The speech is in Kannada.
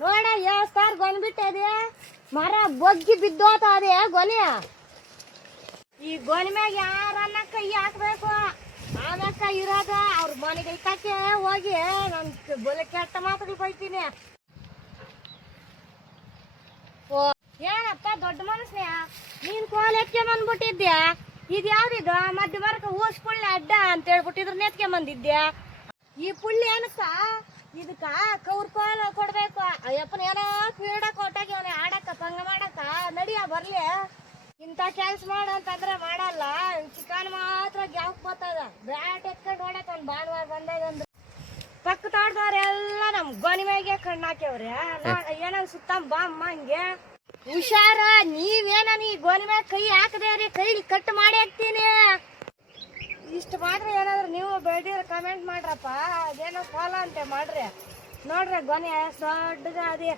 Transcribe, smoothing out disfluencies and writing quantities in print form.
ನೋಡ ಯಾವ ಗೊನೆ ಬಿಟ್ಟಿದೆ ಮರ ಬಗ್ಗಿ ಬಿದ್ದೋತ ಅದೇ ಗೊನೆ. ಈ ಗೊನೆ ಮ್ಯಾಗ ಯಾರನ್ನ ಕೈ ಹಾಕ್ಬೇಕು ಆಮ್ಯಾಕ ಇರೋದ ಅವ್ರ ಮನೆಗೆ ಇಟ್ಟಕ್ಕೆ ಹೋಗಿ ನನ್ ಬೊಲೆ ಕೆಟ್ಟ ಮಾತುಗಳು ಬೈತೀನಿ. ಓ ಏನಪ್ಪ ದೊಡ್ಡ ಮನಸ್ನೇ ನೀನ್ ಕೋಲ್ ಎತ್ಕೊಂಬಂದ್ಬಿಟ್ಟಿದ್ಯಾ. ಇದು ಯಾವ್ದಿದು ಮಧ್ಯ ಮರಕ ಊಸ್ ಪುಳ್ಳಿ ಅಡ್ಡ ಅಂತ ಹೇಳ್ಬಿಟ್ಟಿದ್ರ ನೆತ್ಕೊಂಬಂದಿದ್ಯಾ. ಈ ಪುಳ್ಳಿ ಏನಕ್ಕ ಇದಕ್ಕ ಕೌರ್ ಕೋಲ್ ಕೊಡ್ಬೇಕು. ಅಯ್ಯಪ್ಪನ ಏನೋ ಕ್ರೀಡಾ ಕೊಟ್ಟಾಗಿ ಅವನ ಆಡಕ್ಕ ಭಂಗ ಮಾಡಕ್ಕ ನಡಿಯ ಬರ್ಲಿ. ಇಂಥ ಕೆಲ್ಸ ಮಾಡು ಅಂತಂದ್ರೆ ಮಾಡಲ್ಲ. ಚಿಕನ್ ಮಾತ್ರ ಗ್ಯಾಪ್ ಬರ್ತದ ಬ್ಯಾಟ್ ಎತ್ಕೊಂಡು ಹೊಡಕ್ ಒಂದ್ ಭಾನುವಾರ ಬಂದಾಗಂದ್ರೆ ಪಕ್ಕ ತೋಟದವ್ರೆಲ್ಲ ನಮ್ ಗೊನಿ ಮ್ಯಾಗೆ ಕಣ್ಣು ಹಾಕ್ಯವ್ರಿ. ಏನೋ ಸುತ್ತ ಬಾಮ್ಮ ಹಂಗೆ ಹುಷಾರ. ನೀವೇನ ನೀ ಗೊನಿ ಮ್ಯಾಗ ಕೈ ಹಾಕದೇರಿ ಕೈಲಿ ಕಟ್ ಮಾಡಿ ಹಾಕ್ತೀನಿ. ಇಷ್ಟು ಮಾತ್ರ ಏನಾದ್ರು ನೀವು ಬೆಳೆದಿರ ಕಮೆಂಟ್ ಮಾಡ್ರಪ್ಪ. ಅದೇನೋ ಫಾಲೋ ಅಂತೆ ಮಾಡ್ರಿ. ನೋಡ್ರಿ ಗೊನೆ ದೊಡ್ಡದ ಅದೇ